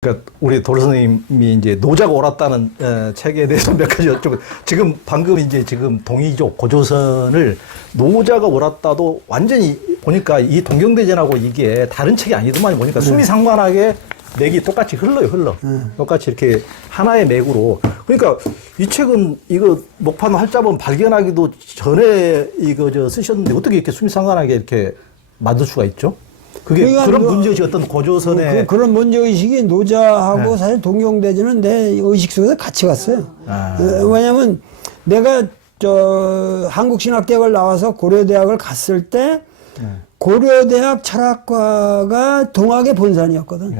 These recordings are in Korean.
그러니까 우리 도로 선생님이 이제 노자가 옳았다는 책에 대해서 몇 가지 여쭤보. 지금 방금 이제 지금 동이족 고조선을 노자가 옳았다도 완전히 보니까 이 동경대전하고 이게 다른 책이 아니더만 보니까 수미상관하게 맥이 똑같이 흘러. 똑같이 이렇게 하나의 맥으로. 그러니까 이 책은 이거 목판 활자본 발견하기도 전에 이거 쓰셨는데 어떻게 이렇게 수미상관하게 이렇게 만들 수가 있죠? 그게 그러니까 그런 문제의식 어떤 고조선의 그런 문제의식이 노자하고 사실 동경대전은 내 의식 속에서 같이 갔어요. 왜냐면 내가 한국신학대학을 나와서 고려대학을 갔을 때 고려대학 철학과가 동학의 본산이었거든.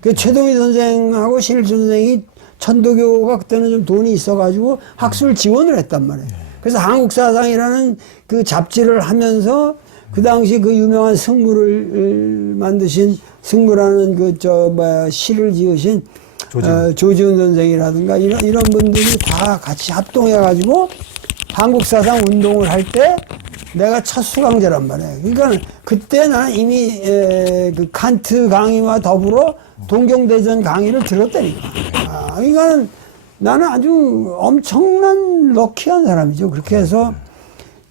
그 최동희 선생하고 신일 선생이 천도교가 그때는 좀 돈이 있어가지고 학술 지원을 했단 말이에요. 그래서 한국사상이라는 그 잡지를 하면서 그 당시 그 유명한 승무를 만드신 승무라는 시를 지으신 조지훈 선생이라든가 이런 분들이 다 같이 합동해가지고 한국사상 운동을 할 때 내가 첫 수강자란 말이에요. 그러니까 그때 나는 이미 그 칸트 강의와 더불어 동경대전 강의를 들었다니까. 그러니까 나는 아주 엄청난 럭키한 사람이죠. 그렇게 해서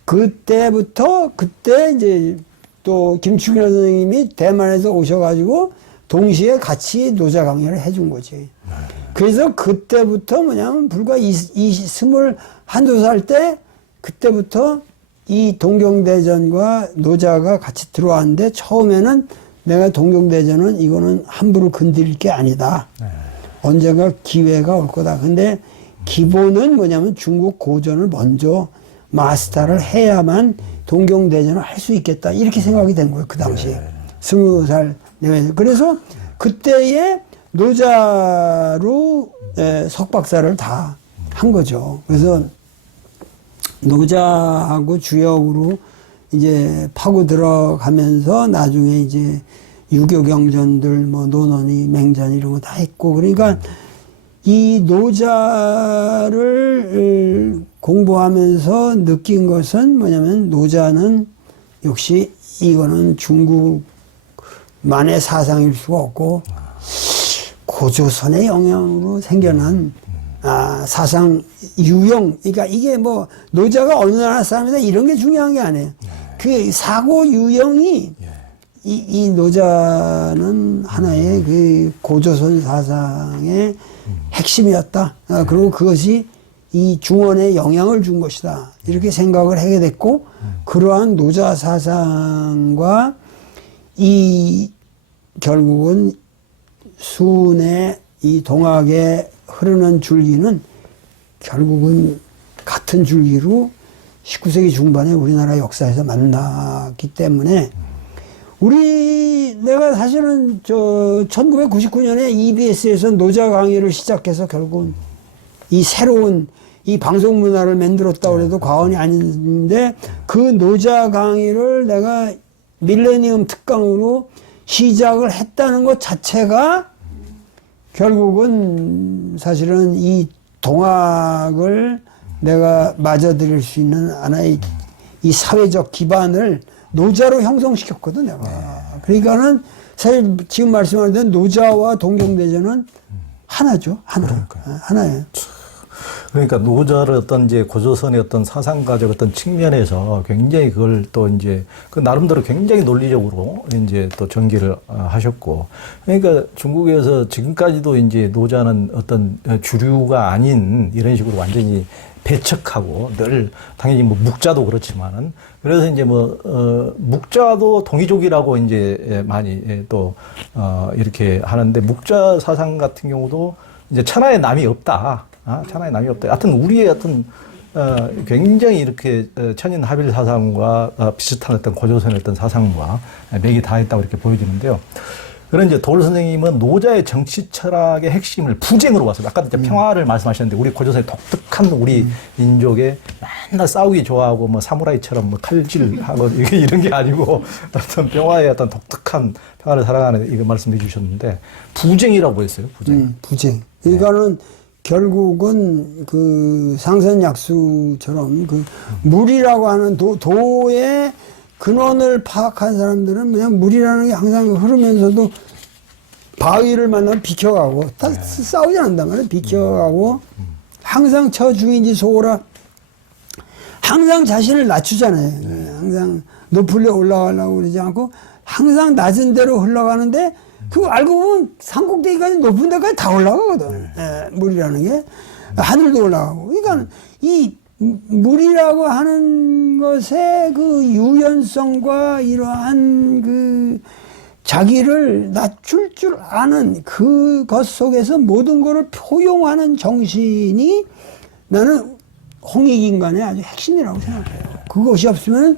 그때부터 그때 이제 또 김충일 선생님이 대만에서 오셔가지고 동시에 같이 노자 강의를 해준 거지. 그래서 그때부터 뭐냐면 불과 21살 때 그때부터 이 동경대전과 노자가 같이 들어왔는데 처음에는 내가 동경대전은 이거는 함부로 건드릴 게 아니다. 언젠가 기회가 올 거다. 근데 기본은 뭐냐면 중국 고전을 먼저 마스터를 해야만 동경대전을 할 수 있겠다. 이렇게 생각이 된 거예요. 그 당시에. 20살 내외에서. 그래서 그때에 노자로 석박사를 다 한 거죠. 그래서 노자하고 주역으로 이제 파고 들어가면서 나중에 이제 유교경전들 뭐 논언이 맹전 이런 거 다 했고 그러니까 이 노자를 공부하면서 느낀 것은 뭐냐면 노자는 역시 이거는 중국만의 사상일 수가 없고 고조선의 영향으로 생겨난 사상 유형. 그러니까 이게 뭐 노자가 어느 나라 사람이다 이런 게 중요한 게 아니에요. 그 사고 유형이 이 노자는 하나의 그 고조선 사상의 핵심이었다. 그리고 그것이 이 중원에 영향을 준 것이다. 이렇게 생각을 하게 됐고, 그러한 노자 사상과 이 결국은 수운의 이 동학에 흐르는 줄기는 결국은 같은 줄기로 19세기 중반에 우리나라 역사에서 만났기 때문에 내가 사실은 1999년에 EBS에서 노자 강의를 시작해서 결국은 이 새로운 이 방송 문화를 만들었다고 해도 과언이 아닌데 그 노자 강의를 내가 밀레니엄 특강으로 시작을 했다는 것 자체가 결국은 사실은 이 동학을 내가 맞아들일 수 있는 하나의 이 사회적 기반을 노자로 형성시켰거든, 내가. 그러니까는 사실 지금 말씀하신 노자와 동경대전은 하나죠. 하나예요. 그러니까 노자를 어떤 이제 고조선의 어떤 사상가적 어떤 측면에서 굉장히 그걸 또 이제 그 나름대로 굉장히 논리적으로 이제 또 전개를 하셨고 그러니까 중국에서 지금까지도 이제 노자는 어떤 주류가 아닌 이런 식으로 완전히 배척하고 늘 당연히 뭐 묵자도 그렇지만은 그래서 이제 묵자도 동이족이라고 이제 많이 또 이렇게 하는데 묵자 사상 같은 경우도 이제 천하에 남이 없다. 천하에 남이 없다. 하여튼 우리의 어떤 굉장히 이렇게 천인합일 사상과 비슷한 어떤 고조선의 어떤 사상과 맥이 닿아있다고 이렇게 보여지는데요. 그런 이제 도로 선생님은 노자의 정치 철학의 핵심을 부쟁으로 봤어요. 아까 이제 평화를 말씀하셨는데 우리 고조선의 독특한 우리 민족의 맨날 싸우기 좋아하고 뭐 사무라이처럼 뭐 칼질하고 이런 게 아니고 어떤 평화의 어떤 독특한 평화를 살아가는 이거 말씀해 주셨는데 부쟁이라고 했어요. 부쟁. 그러니까는 결국은 그 상선약수처럼 그 물이라고 하는 도의 근원을 파악한 사람들은 그냥 물이라는 게 항상 흐르면서도 바위를 만나면 비켜가고 다 싸우지 않는단 말이에요. 비켜가고 항상 저 중인지 소오라 항상 자신을 낮추잖아요. 항상 높을려 올라가려고 그러지 않고 항상 낮은 데로 흘러가는데 그거 알고 보면 산꼭대기까지 높은 데까지 다 올라가거든. 물이라는 게 하늘도 올라가고. 그러니까 이 물이라고 하는 것의 그 유연성과 이러한 그 자기를 낮출 줄 아는 그것 속에서 모든 것을 포용하는 정신이 나는 홍익인간의 아주 핵심이라고 생각해요. 그것이 없으면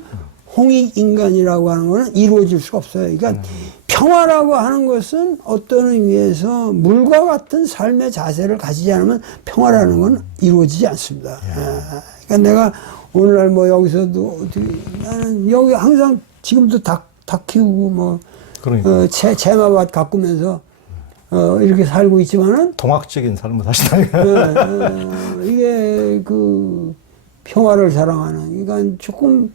홍익인간이라고 하는 것은 이루어질 수가 없어요. 그러니까 평화라고 하는 것은 어떤 의미에서 물과 같은 삶의 자세를 가지지 않으면 평화라는 건 이루어지지 않습니다. 그러니까 내가 오늘날 뭐 여기서도 나는 여기 항상 지금도 닭 키우고 뭐 그러니까. 제마밭 가꾸면서 이렇게 살고 있지만은 동학적인 삶을 사시다니까. 이게 그 평화를 사랑하는 그러니까 조금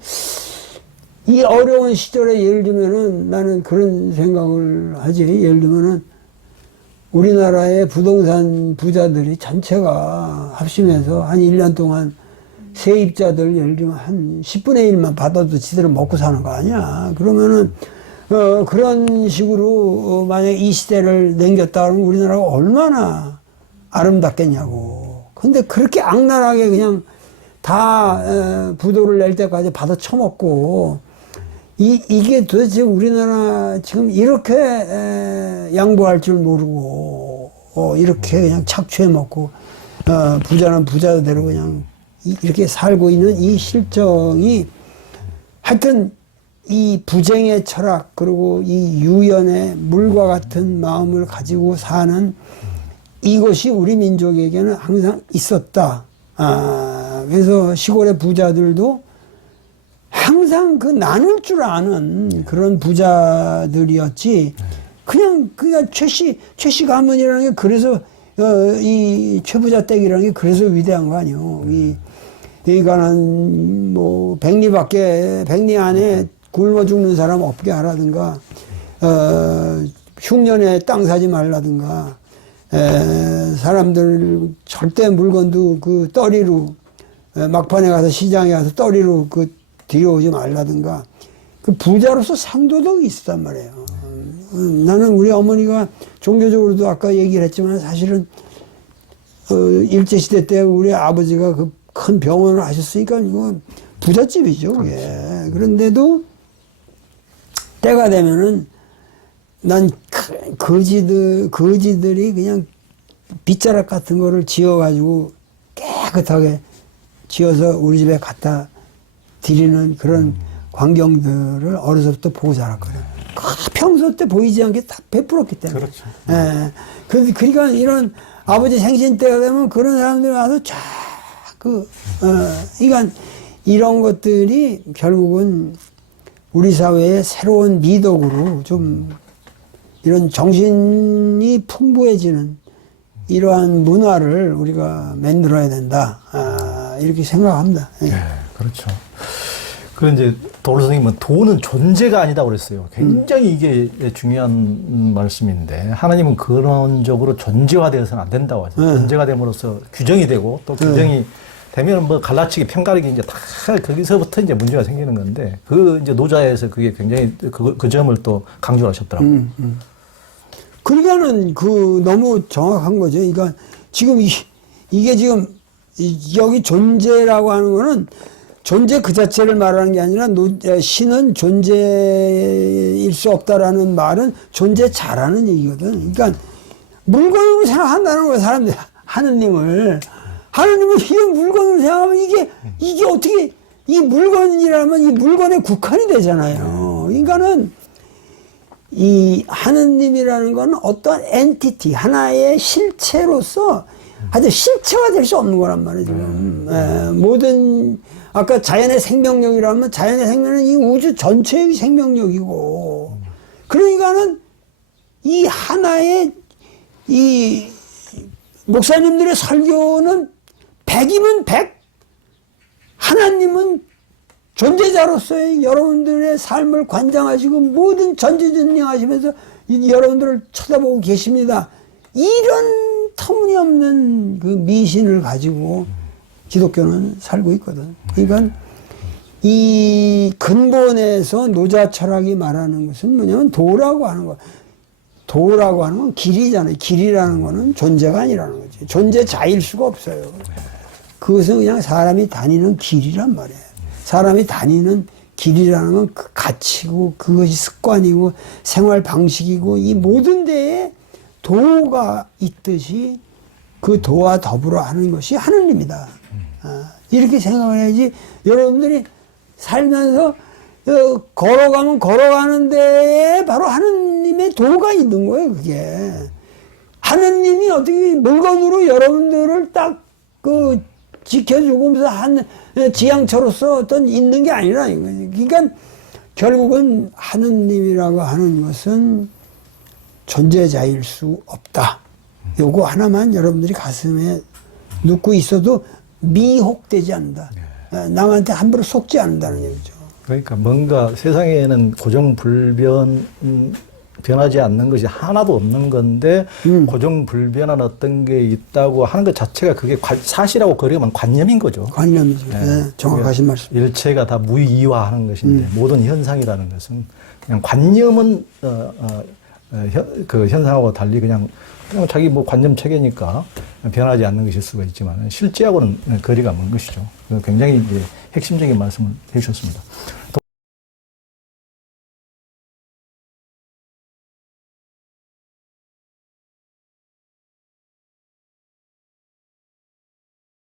이 어려운 시절에 예를 들면은 나는 그런 생각을 하지. 예를 들면은 우리나라의 부동산 부자들이 전체가 합심해서 한 1년 동안 세입자들 예를 들면 한 10분의 1만 받아도 지들은 먹고 사는 거 아니야. 그러면은 그런 식으로 만약에 이 시대를 넘겼다 그러면 우리나라가 얼마나 아름답겠냐고. 근데 그렇게 악랄하게 그냥 다 부도를 낼 때까지 받아 처먹고 이게 도대체 우리나라 지금 이렇게 양보할 줄 모르고 이렇게 그냥 착취해 먹고 부자는 부자대로 그냥 이렇게 살고 있는 이 실정이 하여튼 이 부쟁의 철학 그리고 이 유연의 물과 같은 마음을 가지고 사는 이것이 우리 민족에게는 항상 있었다. 그래서 시골의 부자들도 항상 그 나눌 줄 아는 그런 부자들이었지. 그냥 최씨 가문이라는 게 그래서 이 최부자 댁이라는 게 그래서 위대한 거 아니에요. 그러니까는 뭐 백리 안에 굶어 죽는 사람 없게 하라든가 흉년에 땅 사지 말라든가 사람들 절대 물건도 그 떠리로 막판에 가서 시장에 가서 떠리로 그 들여오지 말라든가 그 부자로서 상도덕이 있었단 말이에요. 나는 우리 어머니가 종교적으로도 아까 얘기를 했지만 사실은 일제시대 때 우리 아버지가 그 큰 병원을 하셨으니까 이거 부잣집이죠. 그게. 그런데도 때가 되면은 난 거지들이 그냥 빗자락 같은 거를 지어가지고 깨끗하게 지어서 우리 집에 갖다 드리는 그런 광경들을 어려서부터 보고 자랐거든요. 평소 때 보이지 않게 다 베풀었기 때문에. 그렇죠. 예. 그러니까 이런 아버지 생신 때가 되면 그런 사람들이 와서 그러니까 이런 것들이 결국은 우리 사회의 새로운 미덕으로 좀 이런 정신이 풍부해지는 이러한 문화를 우리가 만들어야 된다. 이렇게 생각합니다. 네, 그렇죠. 그 이제 도로 선생님은 돈은 존재가 아니다 그랬어요. 굉장히 이게 중요한 말씀인데 하나님은 근원적으로 존재화되어서는 안 된다고 하죠. 존재가 됨으로써 규정이 되고 또 규정이 되면 뭐 갈라치기 편가르기 이제 다 거기서부터 이제 문제가 생기는 건데 그 이제 노자에서 그게 굉장히 그 점을 또 강조를 하셨더라고요. 그러니까는 그 너무 정확한 거죠. 그러니까 지금 이게 지금 여기 존재라고 하는 거는 존재 그 자체를 말하는 게 아니라 신은 존재일 수 없다라는 말은 존재 잘하는 얘기거든. 그러니까 물건으로 생각한다는 거야, 사람들이. 하느님을 이게 물건으로 생각하면 이게 어떻게 이 물건이라면 이 물건의 국한이 되잖아요. 그러니까는 이 하느님이라는 건 어떤 엔티티, 하나의 실체로서 아주 실체가 될 수 없는 거란 말이에요, 지금. 모든, 아까 자연의 생명력이라면 자연의 생명은 이 우주 전체의 생명력이고, 그러니까는 이 하나의 이 목사님들의 설교는 100이면 100, 하나님은 존재자로서의 여러분들의 삶을 관장하시고 모든 전지전능하시면서 여러분들을 쳐다보고 계십니다. 이런 터무니없는 그 미신을 가지고 기독교는 살고 있거든. 그러니까 이 근본에서 노자 철학이 말하는 것은 뭐냐면 도라고 하는 거. 도라고 하는 건 길이잖아요. 길이라는 거는 존재가 아니라는 거지. 존재자일 수가 없어요. 그것은 그냥 사람이 다니는 길이란 말이에요. 사람이 다니는 길이라는 건 그 가치고 그것이 습관이고 생활 방식이고 이 모든 데에 도가 있듯이 그 도와 더불어 하는 것이 하느님이다. 이렇게 생각을 해야지 여러분들이 살면서 걸어가면 걸어가는 데에 바로 하느님의 도가 있는 거예요, 그게. 하느님이 어떻게 물건으로 여러분들을 딱 그 지켜주면서 한 지향처로서 어떤 있는 게 아니라 이거예요. 그러니까 결국은 하느님이라고 하는 것은 존재자일 수 없다. 요거 하나만 여러분들이 가슴에 눕고 있어도 미혹되지 않는다. 남한테 함부로 속지 않는다는 얘기죠. 그러니까 뭔가 세상에는 고정불변, 변하지 않는 것이 하나도 없는 건데 고정불변한 어떤 게 있다고 하는 것 자체가 그게 사실하고 거리면 관념인 거죠. 관념이죠. 네, 정확하신 말씀. 일체가 다 무의이화하는 것인데 모든 현상이라는 것은 그냥 관념은 그 현상하고 달리 그냥 자기 뭐 관념 체계니까 변하지 않는 것일 수가 있지만 실제하고는 거리가 먼 것이죠. 굉장히 이제 핵심적인 말씀을 해주셨습니다.